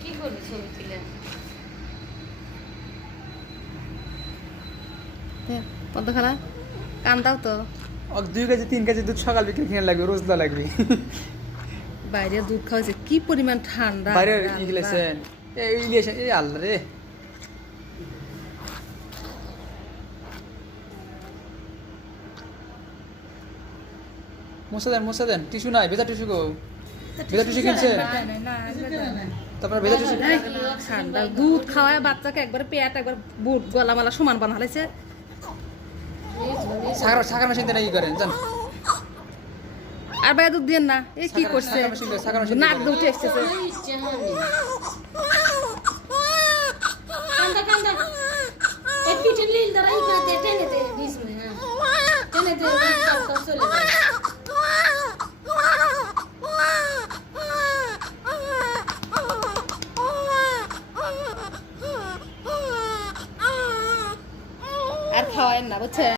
কি করবি ছবি তুলে? পদ্ম খেলা। কান্দাও তো। দুই কেজি তিন কেজি দুধ সকাল বিকেল কিনে লাগবে রোজ লাগবে। বাইরে দুধ খাওয়াইছে কি পরিমাণ ঠান্ডা। বাইরে। ইগলেছেন এই ইলিয়েছেন এই আল্লাহ রে। মুছে দেন মুছে দেন টিস্যু নাই ভেজা টিস্যু গো। ভেজা টিস্যু কিনছেন তারপর ভেজা টিস্যু ঠান্ডা দুধ খাওয়ায় বাচ্চাকে একবারে পেট একবার বুট গলা মালা সমান বানা হালাইছে সাকার সাকার মেশিন দিয়ে কি করেন জান? আর বাইরে দুধ দিয়ে না এই কি করছে? নাক দিয়ে। উঠে এসেছে কান্দা কান্দা। এই পিঠে লীল ইখানে আর খাওয়ায় না বুঝছে